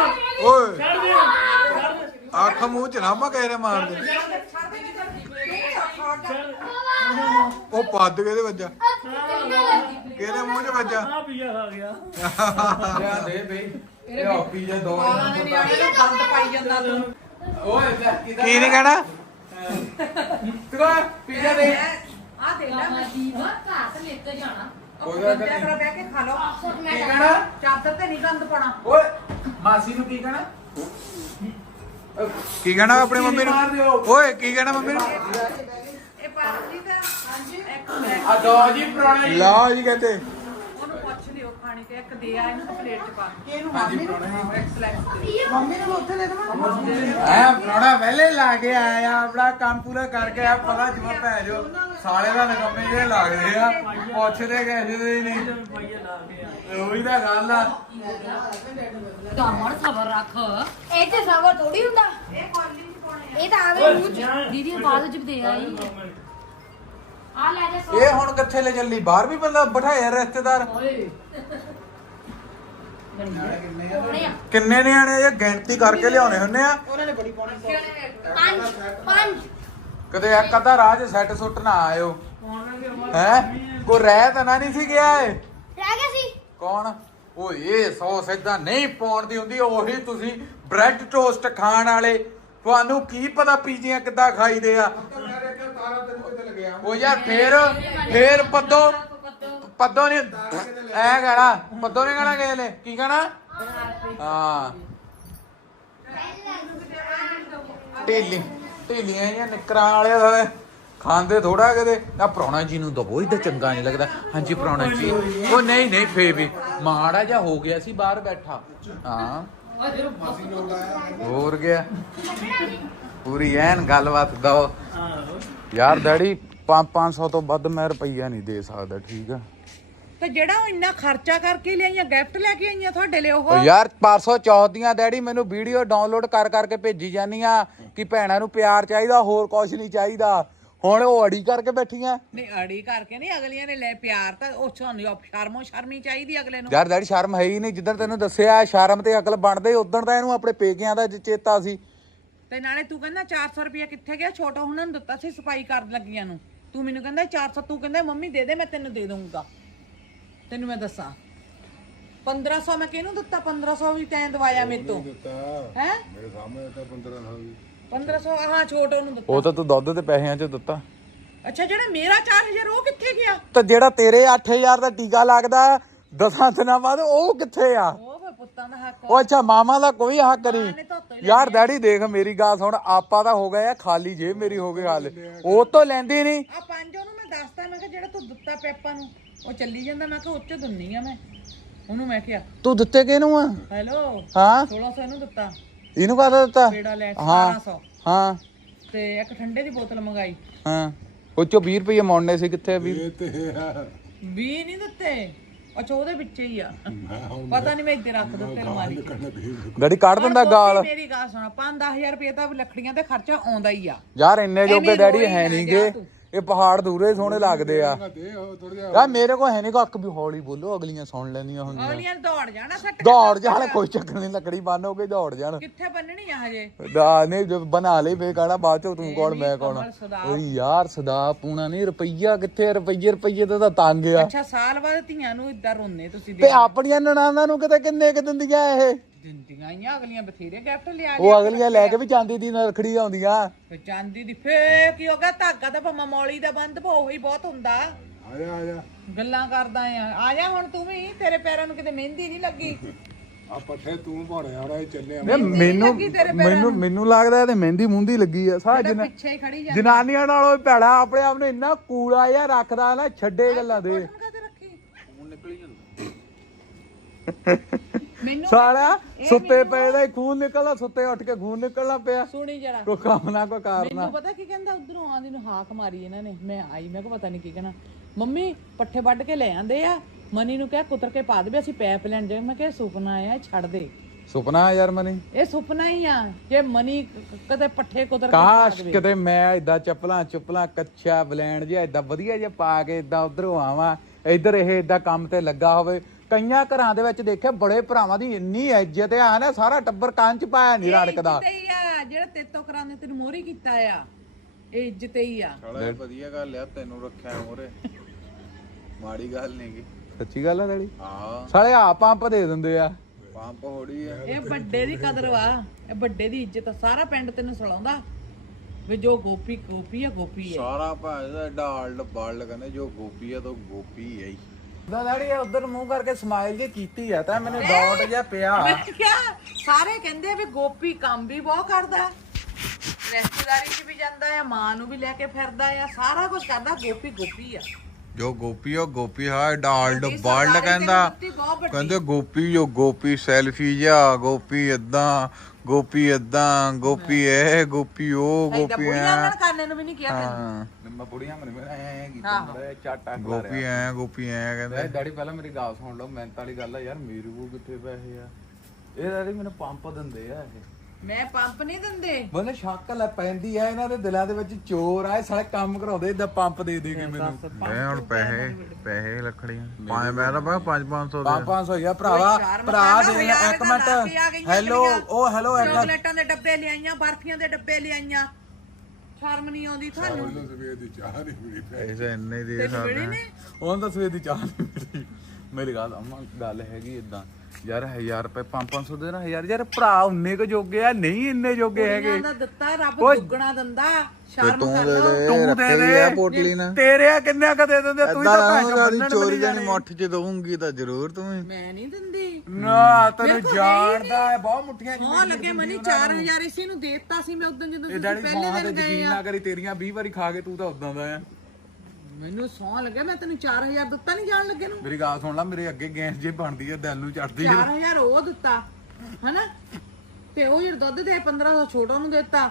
ਓਏ ਛੱਡ ਦੇ ਛੱਡ ਦੇ ਅੱਖ ਮੂੰਹ ਚ ਨਾ ਮਕੇਰੇ ਮਾਰ ਦੇ। ਉਹ ਪੱਦ ਕਿਹਦੇ ਵੱਜਾ? ਕਿਹਦੇ ਮੂੰਹ 'ਚ ਵੱਜਾ? ਆ ਪੀਆ ਖਾ ਗਿਆ। ਲਿਆ ਦੇ ਬਈ। ਹੌਕੀ ਜੇ ਦੋ ਦੰਦ ਪਾਈ ਜਾਂਦਾ ਤੂੰ ਓਏ ਕਿਦਾ ਕੀ ਨਹੀਂ ਕਹਿਣਾ? ਤੂੰ ਪੀਜ਼ਾ ਦੇ। ਆ ਦੇ ਲੈ ਦੀਵਾ ਘਾਟ ਲੈ ਕੇ ਜਾਣਾ ਕੋਈ ਗੱਲ ਨਹੀਂ। ਕਰੋ ਬਹਿ ਕੇ ਖਾ ਲਓ ਕੀ ਕਹਿਣਾ? ਚਾਦਰ ਤੇ ਨਹੀਂ ਗੰਦ ਪਾਣਾ ਓਏ ਮਾਸੀ ਨੂੰ ਕੀ ਕਹਿਣਾ? ਕੀ ਕਹਿਣਾ ਆਪਣੇ ਮੰਮੀ ਨੂੰ? ਓਏ ਕੀ ਕਹਿਣਾ ਮੰਮੀ ਨੂੰ? ਇਹ ਪਾਜੀ ਤਾਂ ਹਾਂਜੀ। ਇੱਕ ਆ ਦੋ ਜੀ ਪੁਰਾਣੇ ਲਓ ਜੀ ਕਹਿੰਦੇ। ਪੁੱਛ ਲਿਓ ਖਾਣੇ ਤੇ ਇੱਕ ਦੇ ਆ ਇਹਨੂੰ ਤਾਂ ਪਲੇਟ ਚ ਪਾ ਇਹਨੂੰ ਹਾਂਜੀ ਪੁਰਾਣੇ ਐਕਸਲੈਂਸ ਮੰਮੀ ਨੂੰ ਉੱਥੇ ਦੇ ਦੇਵਾਂ? ਐ ਪੁਰਾਣਾ ਪਹਿਲੇ ਲਾ ਕੇ ਆਇਆ ਆਪਣਾ ਕੰਮ ਪੂਰਾ ਕਰਕੇ ਆ ਪਤਾ ਜਮਾ ਪੈ ਜੋ ਸਾਲੇ ਦਾ ਨਕਮੇ ਜਿਹੜੇ ਲੱਗਦੇ ਆ ਪੁੱਛਦੇ ਕਿਸੇ ਹੀ ਨਹੀਂ। ਰੁਪਈਆ ਲਾ ਕੇ ਆ ਉਹੀ ਤਾਂ ਗੱਲ ਆ। ਗਾਮੜ ਖਬਰ ਰੱਖ। ਇਹ ਤੇ ਸਬਰ ਥੋੜੀ ਹੁੰਦਾ। ਇਹ ਕੋਲੀ ਨਹੀਂ ਪਾਉਣੇ ਇਹ ਤਾਂ ਆਵੇ ਮੂੰਹ ਚ। ਦੀਦੀ ਬਾਅਦ ਚ ਦੇ ਆਈ। ਆ ਲੈ ਜਾ ਸੋ। ਇਹ ਹੁਣ ਕਿੱਥੇ ਲੈ ਚੱਲੀ? ਬਾਹਰ ਵੀ ਬੰਦਾ ਬਿਠਾਇਆ ਰਿਸ਼ਤੇਦਾਰ। ਕਿੰਨੇ ਨਿਆਣੇ ਇਹ ਗਿਣਤੀ ਕਰਕੇ ਲਿਆਉਣੇ ਹੁੰਨੇ ਆ। ਉਹਨਾਂ ਨੇ ਬੜੀ ਪਾਉਣੀ ਸੀ। ਪੰਜ। ਪੰਜ। ਕਦੇ ਇੱਕ ਅੱਧਾ ਰਾਹ 'ਚ ਸੈੱਟ ਸੁੱਟ ਨਾ ਆਇਓ। ਹੈ? ਕੋਈ ਰਹਿ ਤਾਂ ਨਾ ਨਹੀਂ ਸੀ ਗਿਆ ਏ ਰਹਿ ਗਿਆ ਸੀ। ਕੌਣ? ਉਹ ਇਹ ਸੌਸ ਏਦਾਂ ਨਹੀਂ ਪਾਉਣ ਦੀ ਹੁੰਦੀ ਉਹੀ ਤੁਸੀਂ ਬ੍ਰੈਡ ਟੋਸਟ ਖਾਣ ਵਾਲੇ। ਤੁਹਾਨੂੰ ਕੀ ਪਤਾ ਪੀਜ਼ੀਆਂ ਕਿੱਦਾਂ ਖਾਈਦੇ ਆ। ਉਹ ਯਾਰ ਫੇਰ ਫੇਰ ਪੱਦੋ। ਪੱਦੋ ਨਹੀਂ ਐ ਕਹਿਣਾ, ਪੱਦੋ ਨਹੀਂ ਕਹਿਣਾ ਕਿਸੇ ਨੇ, ਕੀ ਕਹਿਣਾ? ਹਾਂ। ਢੀਲੀ, ਢੀਲੀਆਂ ਜਾਂ ਨਿਕਰਾਂ ਵਾਲੇ ਸਾਲੇ ਖਾਂਦੇ ਥੋੜਾ ਕਿਤੇ। ਆ ਪ੍ਰਾਹੁਣਾ ਜੀ ਨੂੰ ਦਵੋ ਇਹਦਾ ਚੰਗਾ ਨਹੀਂ ਲੱਗਦਾ। ਹਾਂਜੀ ਪ੍ਰਾਹੁਣਾ ਜੀ, ਉਹ ਨਹੀਂ ਨਹੀਂ ਫੇ ਵੀ ਮਾੜਾ ਜਿਹਾ ਹੋ ਗਿਆ ਸੀ, ਬਾਹਰ ਬੈਠਾ। ਹਾਂ। ਹੋਰ ਗਿਆ ਪੂਰੀ ਐਨ ਗੱਲਬਾਤ ਦੋ ਯਾਰ ਡੈਡੀ 5-500 ਤੋਂ ਵੱਧ ਮੈਂ ਰੁਪਈਆ ਨਹੀਂ ਦੇ ਸਕਦਾ, ਠੀਕ ਆ? ਤੇ ਜਿਹੜਾ ਉਹ ਇੰਨਾ ਖਰਚਾ ਕਰਕੇ ਲਿਆਈਆਂ ਗਿਫਟ ਲੈ ਕੇ ਆਈਆਂ ਤੁਹਾਡੇ ਲਈ ਉਹ ਯਾਰ 504 ਦੀਆਂ ਡੈਡੀ ਮੈਨੂੰ ਵੀਡੀਓ ਡਾਊਨਲੋਡ ਕਰ ਕਰਕੇ ਭੇਜੀ ਜਾਨੀਆਂ ਕਿ ਭੈਣਾਂ ਨੂੰ ਪਿਆਰ ਚਾਹੀਦਾ ਹੋਰ ਕੁਝ ਨਹੀਂ ਚਾਹੀਦਾ। ਹੁਣ ਉਹ ਅੜੀ ਕਰਕੇ ਬੈਠੀਆਂ। ਨਹੀਂ ਅੜੀ ਕਰਕੇ ਨਹੀਂ ਅਗਲੀਆਂ ਨੇ ਲੈ ਪਿਆਰ ਤਾਂ ਉਹ ਆਪ ਸ਼ਰਮੋ ਸ਼ਰਮੀ ਚਾਹੀਦੀ ਅਗਲੇ ਨੂੰ। ਯਾਰ ਡੈਡੀ ਸ਼ਰਮ ਹੈ ਹੀ ਨਹੀਂ ਜਿੱਦਣ ਤੈਨੂੰ ਦੱਸਿਆ ਸ਼ਰਮ ਤੇ ਅਕਲ ਬਣਦੇ ਉਦੋਂ ਤਾਂ ਇਹਨੂੰ ਆਪਣੇ ਪੇਕਿਆਂ ਦਾ ਚੇਤਾ ਸੀ। ਤੇ ਨਾਲੇ ਤੂੰ ਕਹਿੰਦਾ 400 ਰੁਪਇਆ ਕਿੱਥੇ ਗਿਆ? ਛੋਟਾ ਹੁਣਾਂ ਨੂੰ ਦਿੱਤਾ ਸੀ ਸਫ਼ਾਈ ਕਰਨ ਲੱਗੀਆਂ ਨੂੰ। ਤੂੰ ਮੈਨੂੰ ਕਹਿੰਦਾ 400 ਤੂੰ ਕਹਿੰਦਾ ਮੰਮੀ ਦੇ ਦੇ ਮੈਂ ਤੈਨੂੰ ਦੇ ਦਊਂਗਾ। ਤੈਨੂੰ ਮੈਂ ਦੱਸਾਂ। 1500 ਮੈਂ ਕਿਹਨੂੰ ਦਿੱਤਾ? 1500 ਵੀ ਤੈਂ ਦਵਾਇਆ ਮੇਰੇ ਤੋਂ। ਹੈ? ਮੇਰੇ ਸਾਹਮਣੇ ਤਾਂ 1500 1500 ਹਾਂ ਛੋਟੋ ਨੂੰ ਦਿੱਤਾ। ਉਹ ਤਾਂ ਤੂੰ ਦੁੱਧ ਤੇ ਪੈਸਿਆਂ 'ਚ ਦਿੱਤਾ। ਅੱਛਾ ਜਿਹੜਾ ਮੇਰਾ 4000 ਉਹ ਕਿੱਥੇ ਗਿਆ? ਤੇ ਜਿਹੜਾ ਤੇਰੇ 8000 ਦਾ ਟੀਕਾ ਲੱਗਦਾ ਦਸਾਂ ਦਿਨਾਂ ਬਾਅਦ ਉਹ ਕਿੱਥੇ ਆ? ਉਹ ਫਿਰ ਪੁੱਤਾਂ ਦਾ ਹੱਕ ਉਹ ਅੱਛਾ ਮਾਮਾ ਦਾ ਕੋਈ ਹੱਕ ਨਹੀਂ। ਯਾਰ ਡੈਡੀ ਦੇਖ ਮੇਰੀ ਗੱਲ ਸੁਣ ਆਪਾ ਤਾਂ ਹੋ ਗਿਆ ਖਾਲੀ ਜੇਬ ਮੇਰੀ ਹੋ ਗਈ ਹਾਲ ਉਹ ਤੋਂ ਲੈਂਦੀ ਨਹੀਂ। ਆ ਪੰਜ ਉਹਨੂੰ ਮੈਂ ਦੱਸਤਾ ਮੈਂ ਕਿਹਾ ਜਿਹੜਾ ਤੂੰ ਦਿੱਤਾ ਪੈਪਾ ਨੂੰ। ਉਹ ਚੱਲੀ ਜਾਂਦਾ ਮੈਂ ਕਿਹਾ ਉੱਚ ਦਿੰਨੀ ਆ ਮੈਂ। ਉਹਨੂੰ ਮੈਂ ਕਿਹਾ ਤੂੰ ਦਿੱਤੇ ਕਿਹਨੂੰ ਆ? ਹੈਲੋ ਹਾਂ? 1600 ਇਹਨੂੰ ਦਿੱਤਾ। ਇਹਨੂੰ ਕਾਹਦਾ ਦਿੱਤਾ? ਪੇੜਾ ਲੈ ਹਾਂ 1700 ਹਾਂ। ਤੇ ਇੱਕ ਠੰਡੇ ਦੀ ਬੋਤਲ ਮੰਗਾਈ। ਹਾਂ। ਉਹ ਚੋਂ 20 ਰੁਪਏ ਮੋੜਨੇ ਸੀ ਕਿੱਥੇ ਵੀ 20 ਨਹੀਂ ਦਿੱਤੇ। ਅੱਛਾ ਉਹਦੇ ਵਿੱਚ ਹੀ ਆ। ਪਤਾ ਨਹੀਂ ਮੈਂ ਇੱਥੇ ਰੱਖ ਦਿੱਤੇ ਅਲਮਾਰੀ। ਡੈਡੀ ਕੱਢ ਦਿੰਦਾ ਗਾਲ। ਮੇਰੀ ਗੱਲ ਸੁਣਾ 5-10000 ਰੁਪਏ ਤਾਂ ਲੱਕੜੀਆਂ ਤੇ ਖਰਚਾ ਆਉਂਦਾ ਹੀ ਆ। ਯਾਰ ਇੰਨੇ ਜੋਗੇ ਡੈਡੀ ਹੈ ਨਾ ਨਹੀਂਗੇ। ਇਹ ਪਹਾੜ ਦੂਰੇ ਸੋਹਣੇ ਲੱਗਦੇ ਆ। ਯਾਰ ਮੇਰੇ ਕੋਲ ਹੈ ਨਹੀਂ ਅੱਖ ਵੀ ਹੌਲੀ ਬੋਲੋ ਅਗਲੀਆਂ ਸੁਣ ਲੈਂਦੀਆਂ ਹੁੰਦੀਆਂ ਅਗਲੀਆਂ ਦੌੜ ਜਾਣਾ ਸੱਟ। ਦੌੜ ਜਾਣ ਕੋਈ ਚੱਕਰ ਨਹੀਂ ਲੱਕੜੀ ਬੰਨ ਹੋ ਕੇ ਦੌੜ ਜਾਣ। ਕਿੱਥੇ ਬੰਨਣੀ ਆ ਹਜੇ? ਦਾ ਨਹੀਂ ਜੋ ਬਣਾ ਲਈ ਫੇਰ ਕਹਣਾ ਬਾਅਦ ਚੋਂ ਤੂੰ ਕੌਣ ਮੈਂ ਕੌਣ। ਓਏ ਯਾਰ ਸਦਾ ਪੂਣਾ ਨਹੀਂ ਰੁਪਈਆ ਕਿੱਥੇ ਰੁਪਈਏ ਰੁਪਈਏ ਤੇ ਤਾਂ ਤੰਗ ਆ। ਅੱਛਾ ਸਾਲ ਬਾਅਦ ਧੀਆਂ ਨੂੰ ਇਦਾਂ ਰੋਂਦੇ ਤੁਸੀਂ ਤੇ ਦੇ ਆਪਣੀਆਂ ਨਨਾਣਾਂ ਨੂੰ ਕਿਤੇ ਕਿੰਨੇ ਕਿ ਦਿੰਦੀਆਂ ਇਹ? ਦਿੰਦੀਆਂ ਹੀ ਆ ਅਗਲੀਆਂ ਬਥੇਰੇ ਗਿਫਟ ਲਿਆ ਉਹ ਅਗਲੀਆਂ ਲੈ ਕੇ ਵੀ ਚਾਂਦੀ ਦੀ ਨਰਖੜੀ ਆਉਂਦੀਆਂ ਫਿਰ ਚਾਂਦੀ ਦੀ ਫੇ ਕੀ ਹੋ ਗਿਆ? ਧਾਗਾ ਤਾਂ ਭਾਵੇਂ ਮੌਲੀ ਦਾ ਬੰਦ ਭੋ ਉਹੀ ਬਹੁਤ ਹੁੰਦਾ। ਆਜਾ ਆਜਾ ਗੱਲਾਂ ਕਰਦਾ ਆ। ਆ ਜਾ ਹੁਣ ਤੂੰ ਵੀ? ਤੇਰੇ ਪੈਰਾਂ ਨੂੰ ਕਿਤੇ ਮਹਿੰਦੀ ਨਹੀਂ ਲੱਗੀ? ਆ ਪੱਠੇ ਤੂੰ ਭਾੜਿਆ ਰਾ ਚੱਲੇ ਮੈਨੂੰ ਮੈਨੂੰ ਮੈਨੂੰ ਲੱਗਦਾ ਇਹ ਤੇ ਮਹਿੰਦੀ ਮੁੰਦੀ ਲੱਗੀ ਆ। ਸਾਹ ਜਿਹੜਾ ਪਿੱਛੇ ਹੀ ਖੜੀ ਜਾ ਜਨਾਨੀਆਂ ਨਾਲੋਂ ਭੈੜਾ ਆਪਣੇ ਆਪ ਨੂੰ ਇੰਨਾ ਕੂੜਾ ਜਿਹਾ ਰੱਖਦਾ ਨਾ ਛੱਡੇ ਗੱਲਾਂ ਦੇ। ਕਾਹਤੇ ਰੱਖੀ। ਮੈਨੂੰ ਸਾਲਿਆ ਸੁੱਤੇ ਪਏ ਦਾ ਹੀ ਖੂਨ ਨਿਕਲਦਾ ਸੁੱਤੇ ਉੱਠ ਕੇ ਖੂਨ ਨਿਕਲਣਾ ਪਿਆ। ਸੁਣੀ ਜਰਾ। ਕੋਈ ਕੰਮ ਨਾ ਕੋਈ ਕਾਰਨਾ ਮੈਨੂੰ ਪਤਾ ਕੀ ਕਹਿੰਦਾ ਉਧਰੋਂ ਆਂਦੀ ਨੂੰ ਹਾਕ ਮਾਰੀ ਇਹਨਾਂ ਨੇ। ਮੈਂ ਆਈ ਮੈਂ ਕਿਹਾ ਪਤਾ ਨਹੀਂ ਕੀ ਕਹਿਣਾ। ਮੰਮੀ ਪੱਠੇ ਵੱਢ ਕੇ ਲੈ ਆਂਦੇ ਆ। ਮਨੀ ਨੂੰ ਕਹਿ ਕੁਤਰ ਕੇ ਪਾ ਦੇ ਅਸੀਂ ਪੈਪ ਲੈਣ ਜਾਏ ਮੈਂ ਕਿਹਾ ਸੁਪਨਾ ਆ ਛੱਡ ਦੇ। ਸੁਪਨਾ ਯਾਰ ਮਨੀ। ਇਹ ਸੁਪਨਾ ਹੀ ਆ। ਜੇ ਮਨੀ ਕ- ਕਦੇ ਪੱਠੇ ਕੁਤਰ ਕੇ ਪਾ ਕਾਸ਼ ਦੇਵੇ। ਕਿਤੇ ਮੈਂ ਇਦਾਂ ਚੱਪਲਾਂ ਚੁੱਪਲਾਂ ਕੱਛਾ ਬਲੈਂਡ ਜਿਹਾ ਇਦਾਂ ਵਧੀਆ ਜਿਹਾ ਪਾ ਕੇ ਇਦਾਂ ਉਧਰੋਂ ਆਵਾਂ। ਇੱਧਰ ਇਹ ਇਦਾਂ ਕੰਮ ਤੇ ਲੱਗਾ ਹੋਵੇ ਕਈਆਂ ਘਰਾਂ ਦੇ ਵਿੱਚ ਦੇਖਿਆ ਬੜੇ ਭਰਾਵਾਂ ਦੀ ਇੰਨੀ ਇੱਜ਼ਤ ਆ ਨਾ? ਸਾਰਾ ਟੱਬਰ ਕੰਨ ਚ ਪਾਇਆ ਨਹੀਂ ਰੜਕਦਾ ਇੱਜ਼ਤ ਹੀ ਆ ਜਿਹੜਾ ਤੇਤੋਂ ਕਰਾਉਂਦੇ ਤੈਨੂੰ ਮੋਹਰੀ ਕੀਤਾ ਆ। ਇਹ ਇੱਜ਼ਤ ਹੀ ਆ। ਵਧੀਆ ਗੱਲ ਆ ਤੈਨੂੰ ਰੱਖਿਆ ਮੋਰੇ ਮਾੜੀ ਗੱਲ ਨਹੀਂ ਗੀ। ਸੱਚੀ ਗੱਲ ਆ ਡੈਡੀ? ਹਾਂ। ਸਾਲੇ ਆ ਪੰਪ ਦੇ ਦਿੰਦੇ ਆ। ਪੰਪ ਹੋੜੀ ਆ। ਇਹ ਵੱਡੇ ਦੀ ਕਦਰ ਵਾ ਇਹ ਵੱਡੇ ਦੀ ਇੱਜ਼ਤ ਆ। ਸਾਰਾ ਪਿੰਡ ਤੈਨੂੰ ਸਲਾਉਂਦਾ ਵੀ ਜੋ ਗੋਪੀ ਗੋਪੀ ਆ ਗੋਪੀ ਆ। ਸਾਰਾ ਭਾਜ ਦਾ ਡਾਲਡ ਬਾਲਡ ਕਹਿੰਦੇ ਜੋ ਗੋਪੀ ਆ ਤਾਂ ਗੋਪੀ ਹੈ ਹੀ। ਦਾ ਡੈਡੀ ਉਧਰ ਮੂੰਹ ਕਰਕੇ ਸਮਾਈਲ ਜੇ ਕੀਤੀ ਆ ਤਾਂ ਮੈਨੂੰ ਡਾਟ ਜਿਹਾ ਪਿਆ। ਮੈਂ ਕਿਹਾ ਸਾਰੇ ਕਹਿੰਦੇ ਆ ਵੀ ਗੋਪੀ ਕੰਮ ਵੀ ਬਹੁਤ ਕਰਦਾ ਰਿਸ਼ਤੇਦਾਰੀ 'ਚ ਵੀ ਜਾਂਦਾ ਆ ਮਾਂ ਨੂੰ ਵੀ ਲੈ ਕੇ ਫਿਰਦਾ ਆ ਸਾਰਾ ਕੁਝ ਕਰਦਾ ਗੋਪੀ ਗੋਪੀ ਆ। ਜੋ ਗੋਪੀ ਉਹ ਗੋਪੀ ਹਾਂ ਡਾਲਡ ਸਾਡੀ ਬਾਲਡ ਕਹਿੰਦਾ। ਬਹੁਤ ਵੱਡੀ। ਕਹਿੰਦੇ ਗੋਪੀ ਜੋ ਗੋਪੀ ਸੈਲਫੀ ਜਾ ਗੋਪੀ ਇਦਾਂ ਗੋਪੀ ਇਦਾਂ ਗੋਪੀ ਇਹ ਗੋਪੀ ਉਹ ਐਦਾਂ ਗੋਪੀ ਬੁੜੀਆਂ ਐ ਨਾਲ ਕਰਨੇ ਨੂੰ ਵੀ ਨਹੀਂ ਕਿਹਾ ਤੈਨੂੰ ਹਾਂ ਮੈਂ ਬੁੜੀਆਂ ਮੈਨੂੰ ਐ ਕੀਤਾ ਆਹੋ। ਮੜਾ ਚਾਟਾ ਗੋਪੀ ਐ ਗੋਪੀ ਐ ਕਹਿੰਦੇ। ਡੈਡੀ ਪਹਿਲਾਂ ਮੇਰੀ ਗੱਲ ਸੁਣ ਲਓ ਮਿਹਨਤ ਵਾਲੀ ਗੱਲ ਆ ਯਾਰ ਮੇਰੇ ਕਿੱਥੇ ਪੈਸੇ ਆ? ਇਹ ਡੈਡੀ ਮੈਨੂੰ ਪੰਪ ਦਿੰਦੇ ਆ ਇਹ। ਮੈਂ ਪੰਪ ਨਹੀਂ ਦਿੰਦੇ। ਮੈਨੂੰ ਸ਼ੱਕ ਲੈ ਪੈਂਦੀ ਆ ਇਹਨਾਂ ਦੇ ਦਿਲਾਂ ਦੇ ਵਿੱਚ ਚੋਰ ਆ ਇਹ ਸਾਲੇ ਕੰਮ ਕਰਾਉਂਦੇ ਇਦਾਂ ਪੰਪ ਦੇ ਦੇ ਕੇ ਮੈਨੂੰ। ਇਹ ਹੁਣ ਪੈਸੇ ਪੈਸੇ ਲੱਖੜੀਆਂ ਪੰਜ ਮੈਂ ਤਾਂ ਬਾ 5 500 ਦੇ 500 ਹੋਇਆ ਭਰਾਵਾ ਭਰਾ ਦੇ ਇੱਕ ਤਾਂ ਮਿੰਟ। ਹੈਲੋ। ਉਹ ਹੈਲੋ ਇੱਕ ਚੋਕਲੇਟਾਂ ਦੇ ਡੱਬੇ ਲਿਆਈਆਂ ਬਰਫੀਆਂ ਦੇ ਡੱਬੇ ਲਿਆਈਆਂ। ਸ਼ਰਮ ਨਹੀਂ ਆਉਂਦੀ ਤੁਹਾਨੂੰ? ਪੈਸੇ ਇੰਨੇ ਦੇ ਤੈਨੂੰ ਸਕਦੇ ਮਿਲੀ ਨੇ ਉਹਨਾਂ ਦਾ ਸਵੇਰ ਦੀ ਚਾਹ ਨਹੀਂ ਮਿਲੀ। ਮੇਰੀ ਗੱਲ ਅਮਾ ਗੱਲ ਹੈਗੀ ਇਦਾਂ ਯਾਰ 1000 ਰੁਪਏ 500 ਦੇ ਨਾ ਯਾਰ ਯਾਰ ਭਰਾ ਉਨੇ ਕੁ ਜੋਗੇ ਆ ਨਹੀਂ ਇੰਨੇ ਜੋਗੇ ਹੈਗੇ। ਕੁੜੀਆਂ ਦਾ ਦਿੱਤਾ ਰੱਬ ਓਏ। ਦੁੱਗਣਾ ਦਿੰਦਾ ਸ਼ਰਮ ਤੂੰ ਕਰ ਦੇ ਲਓ। ਦੇ ਤੂੰ ਦੇ ਰੱਖੇ ਦੇ। ਵੀ ਆ ਪੋਟਲੀ ਨਾ। ਤੇਰੇ ਆ ਕਿੰਨੇ ਕ ਦੇ ਦਿੰਦੇ ਤੂੰ ਹੀ ਤਾਂ ਏਦਾਂ ਭੈਣ ਰਾਂਗਾ ਦੀ ਬੰਨਣ ਚੋਰੀ ਬਣੀ ਜਾਨੀ ਜਾਣੀ। ਮੁੱਠ ਚ ਦਊਂਗੀ ਤਾਂ ਜ਼ਰੂਰ ਤੂੰ ਵੀ ਮੈਂ ਨਹੀਂ ਦਿੰਦੀ। ਨਾ ਤੈਨੂੰ ਜਾਣਦਾ ਹੈ ਬਹੁਤ ਮੁੱਠੀਆਂ ਹਾਂ ਲੱਗੇ ਮਨੀ 4000 ਇਸੇ ਨੂੰ। ਦੇਤਾ ਸੀ ਮੈਂ ਉਦੋਂ ਜਦੋਂ ਇਹ ਤੁਸੀਂ ਡੈਡੀ ਪਹਿਲੇ ਸੌਂ ਤੇ ਦਿਨ ਗਏ ਯਕੀਨ ਆ ਨਾ ਕਰੀ ਤੇਰੀਆਂ 20 ਵਾਰੀ ਖਾ ਕੇ ਤੂੰ ਤਾਂ ਉਦਾਂ ਦਾ ਆ ਮੈਨੂੰ ਸੌਂ ਲੱਗਿਆ ਮੈਂ ਤੈਨੂੰ 4000 ਦਿੱਤਾ ਨਹੀਂ ਜਾਣ ਲੱਗੇ ਨੂੰ। ਮੇਰੀ ਗੱਲ ਸੁਣ ਲੈ ਮੇਰੇ ਅੱਗੇ ਗੈਸ ਜੇ ਬਣਦੀ ਹੈ ਦਿਲ ਨੂੰ ਚੜਦੀ ਹੈ 4000 ਉਹ ਦਿੱਤਾ ਹਨਾ? ਤੇ ਉਹ ਜਿਹੜਾ ਦੁੱਧ ਦੇ 1500 ਛੋਟਾ ਨੂੰ ਦਿੱਤਾ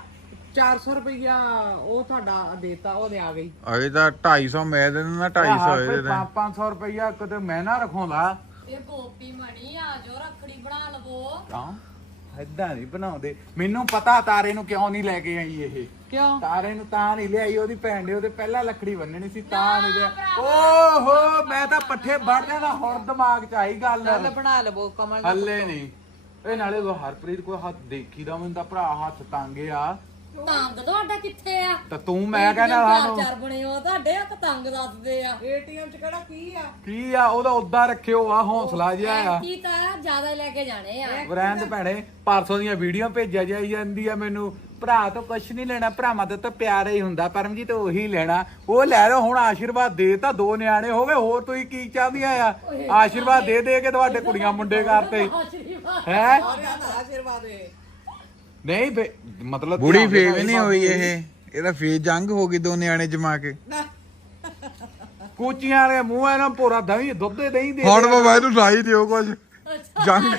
400 ਰੁਪਈਆ ਉਹ ਤੁਹਾਡਾ ਦੇਤਾ ਉਹ ਦੇ ਆ ਗਈ। ਅਜੇ ਤਾਂ 250 ਮੈਂ ਦੇ ਦਿੰਦਾ 250 ਇਹਦੇ ਤੇ 500 ਰੁਪਇਆ ਕਿਤੇ ਮੈਂ ਨਾ ਰਖਾਉਂਦਾ ਇਹ ਗੋਪੀ ਮਣੀ ਆ ਜੋ ਰੱਖੜੀ ਬਣਾ ਲਵੋ। ਤਾਂ ਏਦਾਂ ਨਹੀਂ ਬਣਾਉਂਦੇ। ਮੈਨੂੰ ਪਤਾ ਤਾਰੇ ਨੂੰ ਕਿਉਂ ਨਹੀਂ ਲੈ ਕੇ ਆਈ ਇਹ। ਕਿਉਂ? ਤਾਰੇ ਨੂੰ ਤਾਂ ਨਹੀਂ ਲਿਆਈ ਉਹਦੀ ਭੈਣ ਨੇ ਉਹਦੇ ਪਹਿਲਾਂ ਲੱਕੜੀ ਬੰਨਣੀ ਸੀ ਤਾਂ ਨਹੀਂ ਲਿਆ। ਓਹੋ ਮੈਂ ਤਾਂ ਪੱਠੇ ਵੱਢ ਦੇਣਾ ਹੁਣ ਦਿਮਾਗ 'ਚ ਆਈ ਗੱਲ। ਚੱਲ ਬਣਾ ਲਵੋ ਕਮਲ ਦਾ ਹੱਲੇ ਨਹੀਂ। ਇਹ ਨਾਲੇ ਉਹ ਹਰਪ੍ਰੀਤ ਕੋਈ ਹੱਥ ਦੇਖੀਦਾ ਮੈਨੂੰ ਤਾਂ ਭਰਾ ਹੱਥ ਤੰਗ ਆ। ਤੰਗ ਤੁਹਾਡਾ ਕਿੱਥੇ ਆ? ਤਾਂ ਤੂੰ ਮੈਂ ਕਹਿੰਦਾ ਸਾਨੂੰ। ਚਾਰ ਬਣੇ ਹੋ ਤੁਹਾਡੇ ਆ ਤੰਗ ਦੱਸਦੇ ਆ। ਏਟੀਐਮ ਚ ਕਿਹੜਾ ਕੀ ਆ? ਕੀ ਆ ਉਹਦਾ ਉਦਾਂ ਰੱਖਿਓ ਆ ਹੌਸਲਾ ਜਿਹਾ ਆ। ਕੀ ਤਾਂ ਜ਼ਿਆਦਾ ਲੈ ਕੇ ਜਾਣੇ ਆ। ਬ੍ਰਾਂਡ ਭੈਣੇ ਪਰਸੋਂ ਦੀਆਂ ਵੀਡੀਓ ਭੇਜਿਆ ਜਾਈ ਜਾਂਦੀ ਆ ਮੈਨੂੰ। ਭਰਾ ਤੋਂ ਕੁਛ ਨਹੀਂ ਲੈਣਾ ਭਰਾਵਾਂ ਤੋਂ ਤਾਂ ਪਿਆਰ ਹੀ ਹੁੰਦਾ ਪਰਮਜੀਤ ਉਹੀ ਲੈਣਾ। ਉਹ ਲੈ ਲਓ ਹੁਣ ਆਸ਼ੀਰਵਾਦ ਦੇ ਤਾਂ ਦੋ ਨਿਆਣੇ ਹੋ ਗਏ ਹੋਰ ਤੁਸੀਂ ਕੀ ਚਾਹਦੀਆਂ ਆ? ਆਸ਼ੀਰਵਾਦ ਦੇ ਦੇ ਕੇ ਤੁਹਾਡੇ ਕੁੜੀਆਂ ਮੁੰਡੇ ਕਰਤੇ। ਹੈ? ਦਾ ਆਸ਼ੀਰਵਾਦ ਏ। ਨਹੀਂ ਬੇ- ਮਤਲਬ ਬੁੜੀ ਧਿਆਨ ਨਾਲ ਵੀ ਨਹੀਂ ਹੋਈ ਇਹ। ਇਹਦਾ ਫੇਰ ਜੰਗ ਹੋ ਗਈ ਦੋ ਨਿਆਣੇ ਜਮਾ ਕੇ। ਕੂਚੀਆਂ ਵਾਲੇ ਮੂੰਹ ਇਹਨਾਂ ਭੋਰਾ ਦਹੀਂ ਦੁੱਧ ਦੇ ਦਹੀਂ ਦੇ ਹੁਣ ਬਾਬਾ ਇਹਨੂੰ ਲਾਈ ਦਿਓ ਕੁਝ ਜੰਗ।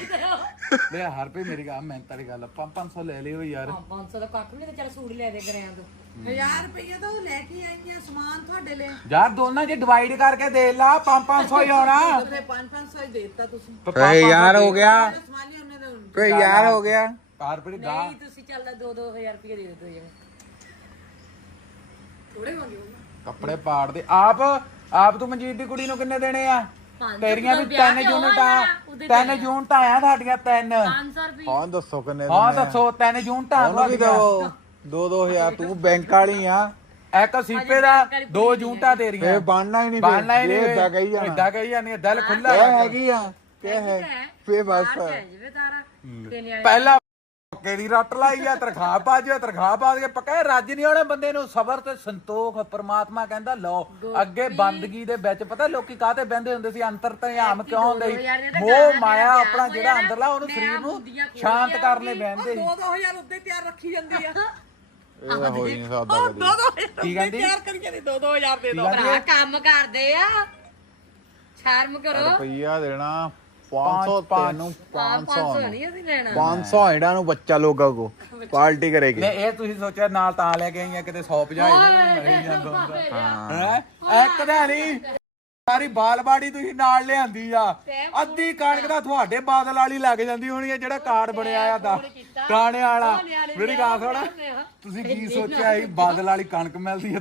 ਲੈ ਹਰ ਪੇ ਮੇਰੀ ਗੱਲ ਮੈਂ ਤੇਰੀ ਗੱਲ 500 ਲੈ ਲਿਓ ਯਾਰ। 500 ਦਾ ਕੱਖ ਵੀ ਨਹੀਂ ਤੇ ਚੱਲ ਸੂਟ ਲੈ ਦੇ ਕਰਿਆਂ ਤੋਂ। 1000 ਰੁਪਈਆ ਤਾਂ ਉਹ ਲੈ ਕੇ ਆਈਆਂ ਸਮਾਨ ਤੁਹਾਡੇ ਲਈ। ਯਾਰ ਦੋਨਾਂ 'ਚ ਡਿਵਾਈਡ ਕਰਕੇ ਦੇ ਲਾ 5-500 ਹੀ ਆਉਣਾ। ਤੇ 5-500 ਹੀ ਦੇਤਾ ਤੁਸੀਂ। ਤੇ ਏ ਯਾਰ ਹੋ ਗਿਆ। ਸਮਾਲੀ ਉਹਨੇ ਤਾਂ ਏ ਯਾਰ ਹੋ ਗਿਆ। ਪੇ ਗਾ ਨਹੀਂ ਤੁਸੀਂ ਚੱਲ 2-2000 ਰੁਪਏ ਦੇ ਦਿਓ ਜਿਵੇਂ ਥੋੜੇ ਮੰਗੇ ਕੱਪੜੇ ਪਾੜ ਦੇ। ਆਪ ਆਪ ਤੂੰ ਮਨਜੀਤ ਦੀ ਕੁੜੀ ਨੂੰ ਕਿੰਨੇ ਦੇਣੇ ਆ? ਪੰਜ ਤੇਰੀਆਂ ਵੀ ਸੌ ਵਿਆਹ 3 ਤੇ ਯੂਨਿਟ 3 ਯੂਨਿਟ ਆ ਸਾਡੀਆਂ 3 500 ਰੁਪਏ ਹਾਂ ਦੱਸੋ ਕਿੰਨੇ ਹਾਂ ਦੱਸੋ 3 ਯੂਨਿਟ ਆ ਉਹਨੂੰ ਵੀ ਤੁਹਾਡੀਆਂ। ਦੋ ਦੋ 2000 ਤੂੰ ਬੈਂਕ ਵਾਲੀ ਆ। ਇੱਕ ਸੀਪੇ ਦਾ ਦੋ ਯੂਨਿਟਾਂ ਤੇਰੀਆਂ। ਫੇਰ ਬਣਨਾ ਹੀ ਨਹੀਂ ਬਣਨਾ ਹੀ ਨਹੀਂ ਇਦਾਂ ਕਹੀ ਜਾਣਾ। ਇਦਾਂ ਕਹੀ ਜਾਣੀ ਦਿਲ ਖੁੱਲਾ ਇਹ ਹੈਗੀ ਆ। ਕੀ ਹੈ। ਫੇਰ ਬਸ। ਬਾਹਰ ਪਹਿਲਾਂ ਕਿਹੜੀ ਰੱਟ ਲਾਈ ਆ ਤਰਖਾਹ ਪਾ ਜਿਆ ਤਰਖਾਹ ਪਾ ਕੇ ਪੱਕਾ। ਇਹ ਰੱਜ ਨਹੀਂ ਹੋਣੇ ਬੰਦੇ ਨੂੰ। ਸਬਰ ਤੇ ਸੰਤੋਖ ਪ੍ਰਮਾਤਮਾ ਕਹਿੰਦਾ ਲਓ ਅੱਗੇ ਬੰਦਗੀ ਦੇ ਵਿੱਚ ਪਤਾ ਲੋਕੀ ਕਾਹਤੇ ਬਹਿੰਦੇ ਹੁੰਦੇ ਸੀ? ਅੰਤਰ ਧਿਆਨ ਕਿਉਂ ਹੁੰਦੇ ਸੀ ਮੋਹ ਮਾਇਆ ਆਪਣਾ ਜਿਹੜਾ ਅੰਦਰਲਾ ਉਹਨੂੰ ਸਰੀਰ ਨੂੰ ਸ਼ਾਂਤ ਕਰਨ ਲਈ ਬਹਿੰਦੇ ਸੀ। 2-2000 ਉੱਤੇ ਤਿਆਰ ਰੱਖੀ ਜਾਂਦੀ ਆ। ਇਹ ਤਾਂ ਹੋ ਹੀ ਨਹੀਂ ਸਕਦਾ ਕਦੀ। 2-2000 ਕੀ ਕਹਿੰਦੀ? ਤਿਆਰ ਕਰੀ ਜਾਂਦੀ 2-2000 ਦੇ ਦੋ ਭਰਾ ਕੰਮ ਕਰਦੇ ਆ। ਸ਼ਰਮ ਕਰੋ। ਰੁਪਈਆ ਦੇਣਾ। 500 ਤੈਨੂੰ 500 ਨਹੀਂ ਅਸੀਂ ਲੈਣਾ। 500 ਇਹਨਾਂ ਨੂੰ ਬੱਚਾ ਲੋਗਾ ਕੋ ਪਾਰਟੀ ਕਰੇਗੀ। ਲੈ ਇਹ ਤੁਸੀਂ ਸੋਚਿਆ ਨਾਲ ਤਾਂ ਲੈ ਕੇ ਆਈਆਂ ਕਿਤੇ 100 50 ਮਰੀ ਜਾਂਦਾ ਹੁੰਦਾ। ਹੈ। ਇੱਕ ਦਾ ਨਹੀਂ ਸਾਰੀ ਬਾਲਬਾੜੀ ਤੁਸੀਂ ਨਾਲ ਲਿਆਂਦੀ ਆ। ਅੱਧੀ ਕਣਕ ਦਾ ਤੁਹਾਡੇ ਬਾਦਲ ਵਾਲੀ ਲੱਗ ਜਾਂਦੀ ਹੋਣੀ ਆ ਜਿਹੜਾ ਕਾਰਡ ਬਣਿਆ ਆ ਦਾ। ਗਾਣੇ ਵਾਲਾ। ਮੇਰੀ ਗੱਲ ਸੁਣ। ਤੁਸੀਂ ਕੀ ਸੋਚਿਆ ਬਾਦਲ ਵਾਲੀ ਕਣਕ ਮਿਲਦੀ ਆ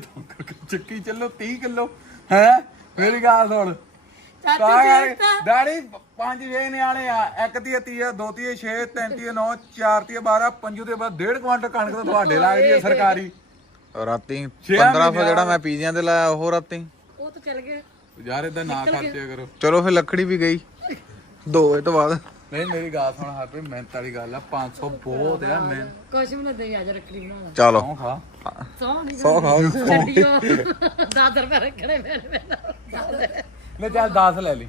ਚੱਕੀ ਚੱਲੋ 30 ਕਿਲੋ। ਹੈ? ਮੇਰੀ ਗੱਲ ਸੁਣ। ਡੈਡੀ ਪੰਜ ਛੇ ਨਿਆਣੇ ਆ ਇੱਕ ਦੀ ਤੀਆ ਦੋ ਦੀ 6 ਤਿੰਨ ਦੀ 9 ਚਾਰ ਦੀ 12 ਪੰਜੂ ਦੇ ਬਾਅਦ 1.5 ਕੁਇੰਟਲ ਕਣਕ ਤਾਂ ਤੁਹਾਡੇ ਲੱਗਦੀ ਹੈ ਸਰਕਾਰੀ। ਰਾਤੀ ਛੇਆਂ 1500 ਮਹੀਨਿਆਂ ਜਿਹੜਾ ਮੈਂ ਪੀਜ਼ਿਆਂ ਤੇ ਲਾਇਆ ਉਹ ਰਾਤੀ। ਉਹ ਤਾਂ ਚੱਲ ਗਏ ਯਾਰ ਇਦਾਂ ਨਾ ਖਰਚਿਆ ਕਰੋ। ਚਲੋ ਫਿਰ ਲੱਕੜੀ ਵੀ ਗਈ। ਦੋ ਇਹ ਤੋਂ ਬਾਅਦ। ਨਹੀਂ ਮੇਰੀ ਗੱਲ ਸੁਣ ਹਰਪ੍ਰੀ ਮਿਹਨਤ ਵਾਲੀ ਗੱਲ ਆ 500 ਬਹੁਤ ਆ ਮੈਂ ਕੁਛ ਵੀ ਨਾ ਦੇ ਅੱਜ ਰੱਖੜੀ ਬਣਾਉਣਾ। ਚਲੋ। ਸੌਂ ਖਾ। ਸੌ ਨਹੀਂ ਸੌ ਖਾਓ ਛੱਡਿਓ। 10 ਰੁਪਏ ਰੱਖਣੇ ਮੇਰੇ ਲੈ ਚੱਲ 10 ਲੈ ਲਈ।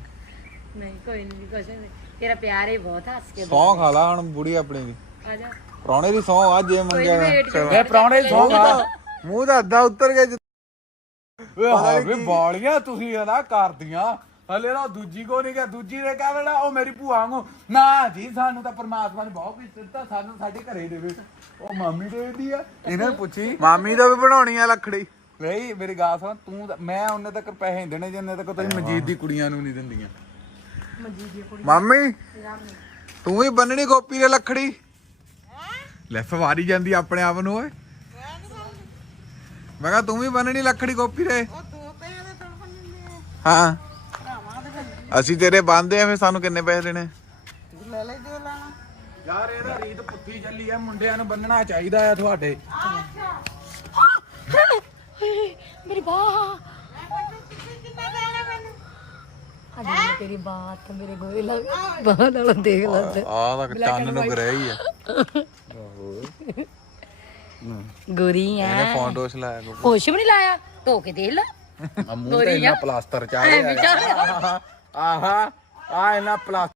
ਨਹੀਂ ਕੋਈ ਨਹੀਂ ਕੁਛ ਨਹੀਂ ਤੇਰਾ ਪਿਆਰ ਹੀ ਬਹੁਤ ਹੱਸ ਕੇ ਸੌ ਖਾ ਲਾ ਹੁਣ ਬੁੜੀ ਆਪਣੀ ਦੀ ਆ ਜਾ। ਪ੍ਰਾਹੁਣੇ ਦੀ ਸੌ ਆ ਜੇ ਮੰਗਿਆ ਇਹ ਪ੍ਰਾਹੁਣੇ ਸੌਂ ਖਾ। ਮੂੰਹ ਦਾ ਅੱਧਾ ਉੱਤਰ ਗਿਆ ਜਿ- ਓਏ ਹਾਂ ਵੀ ਬਾਲੀਆਂ ਤੁਸੀਂ ਇਹ ਨਾ ਕਰਦੀਆਂ। ਹਲੇ ਨਾ ਦੂਜੀ ਕੋ ਨਹੀਂ ਗਿਆ ਦੂਜੀ ਨੇ ਕਹਿ ਦੇਣਾ ਉਹ ਮੇਰੀ ਭੂਆ ਵਾਂਗੂ ਨਾ ਜੀ ਸਾਨੂੰ ਤਾਂ ਪਰਮਾਤਮਾ ਨੇ ਬਹੁਤ ਕੁਝ ਦਿੱਤਾ ਸਾਨੂੰ ਸਾਡੇ ਘਰੇ ਦੇਵੇ। ਉਹ ਮਾਮੀ ਦੇਦੀ ਆ। ਇਹਨਾਂ ਨੂੰ ਪੁੱਛੀ ਮਾਮੀ ਦਾ ਵੀ ਬਣਾਉਣੀ ਆ ਲੱਕੜੀ। ਨਹੀਂ ਮੇਰੀ ਗੱਲ ਸੁਣ ਤੂੰ ਤਾਂ- ਮੈਂ ਉਹਨੇ ਤੱਕ ਪੈਸੇ ਨਹੀਂ ਦੇਣੇ ਜਿੰਨੇ ਤੱਕ ਤੁਸੀਂ ਮਜੀਦ ਦੀ ਕੁੜੀਆਂ ਨੂੰ ਨਹੀਂ ਦਿੰਦੀਆਂ। ਮਾਮੀ? ਤੂੰ ਹੀ ਬੰਨਣੀ ਗੋਪੀ ਦੇ ਲੱਕੜੀ? ਲੈ ਫਵਾਰੀ ਜਾਂਦੀ ਆਪਣੇ ਆਪ ਨੂੰ ਓਏ। ਮੈਂ ਕਿਹਾ ਤੂੰ ਵੀ ਬੰਨਣੀ ਲੱਕੜੀ ਗੋਪੀ ਦੇ? ਹਾਂ। ਅਸੀਂ ਤੇਰੇ ਬੰਦੇ ਆ ਫਿਰ ਸਾਨੂੰ ਕਿੰਨੇ ਪੈਸੇ ਦੇਣੇ? ਯਾਰ ਇਹਦਾ ਰੀਤ ਪੁੱਠੀ ਚੱਲੀ ਆ ਮੁੰਡਿਆਂ ਨੂੰ ਬੰਨਣਾ ਚਾਹੀਦਾ ਆ ਤੁਹਾਡੇ। ਮੇਰੀ ਬਾਹ। ਅੱਜ ਤੇਰੀ ਬਾਤ ਮੇਰੇ ਗੋਏ ਲੱਗ ਬਾਹ ਨਾਲ ਦੇਖ ਲੈ ਆਹ ਤਾਂ। ਚੰਨ ਨੂੰ ਗਰੇ ਹੀ ਆ। ਗੋਰੀ ਆ ਇਹਨੇ ਫੋਨ ਡੋਸ ਲਾਇਆ ਕੋ ਕੁਛ ਵੀ ਨਹੀਂ ਲਾਇਆ। ਧੋ ਕੇ ਦੇਖ ਲੈ। ਆ ਮੂੰਹ ਤੇ ਇਹਨਾਂ ਪਲਾਸਟਰ ਚਾੜਿਆ ਆਹਾ ਆ ਇਹਨਾਂ ਪਲਾਸਟਰ